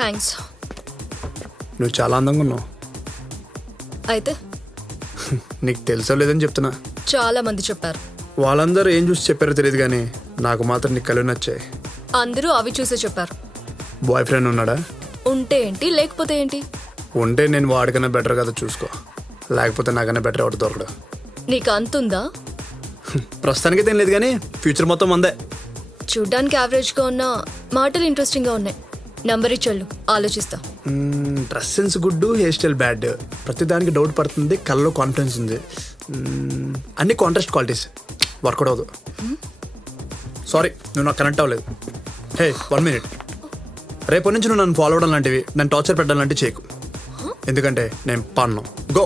Thanks. నువ్వు చాలా అందంగా ఉన్నావు. అయితే నీకు తెలుసో లేదని చెప్తున్నా. చాలా మంది చెప్పారు. వాళ్ళందరూ ఏం చూసి చెప్పారో తెలియదు కానీ నాకు మాత్రం నీ కళ్ళు నచ్చాయి. అందరూ అవి చూసే చెప్పారు. బాయ్ ఫ్రెండ్ ఉన్నాడా? ఉంటే ఏంటి, లేకపోతే ఏంటి? ఉంటే నేను వాడికన్నా బెటర్ కదా చూసుకో, లేకపోతే నాకన్నా బెటర్ ఒకటి దొరకడు. నీకు అంతుందా? ప్రస్తుతానికి ఏం లేదు కానీ ఫ్యూచర్ మొత్తం అందే. చూడ్డానికి యావరేజ్గా ఉన్న మాటలు ఇంట్రెస్టింగ్గా ఉన్నాయి. నంబర్ ఇచ్చెళ్ళు, ఆలోచిస్తా. Dress sense good, hair style bad, ప్రతిదానికి డౌట్ పడుతుంది, కళ్ళలో కాన్ఫిడెన్స్ ఉంది. అన్ని కాంట్రాస్ట్ క్వాలిటీస్, వర్కౌట్ అవ్వదు. సారీ, నువ్వు నాకు కనెక్ట్ అవ్వలేదు. హే 1 minute, రేపటి నుంచి నువ్వు నన్ను ఫాలో అవడం లాంటివి, నన్ను టార్చర్ పెట్టడం లాంటివి చేయకు. ఎందుకంటే నేను పన్ను. గో.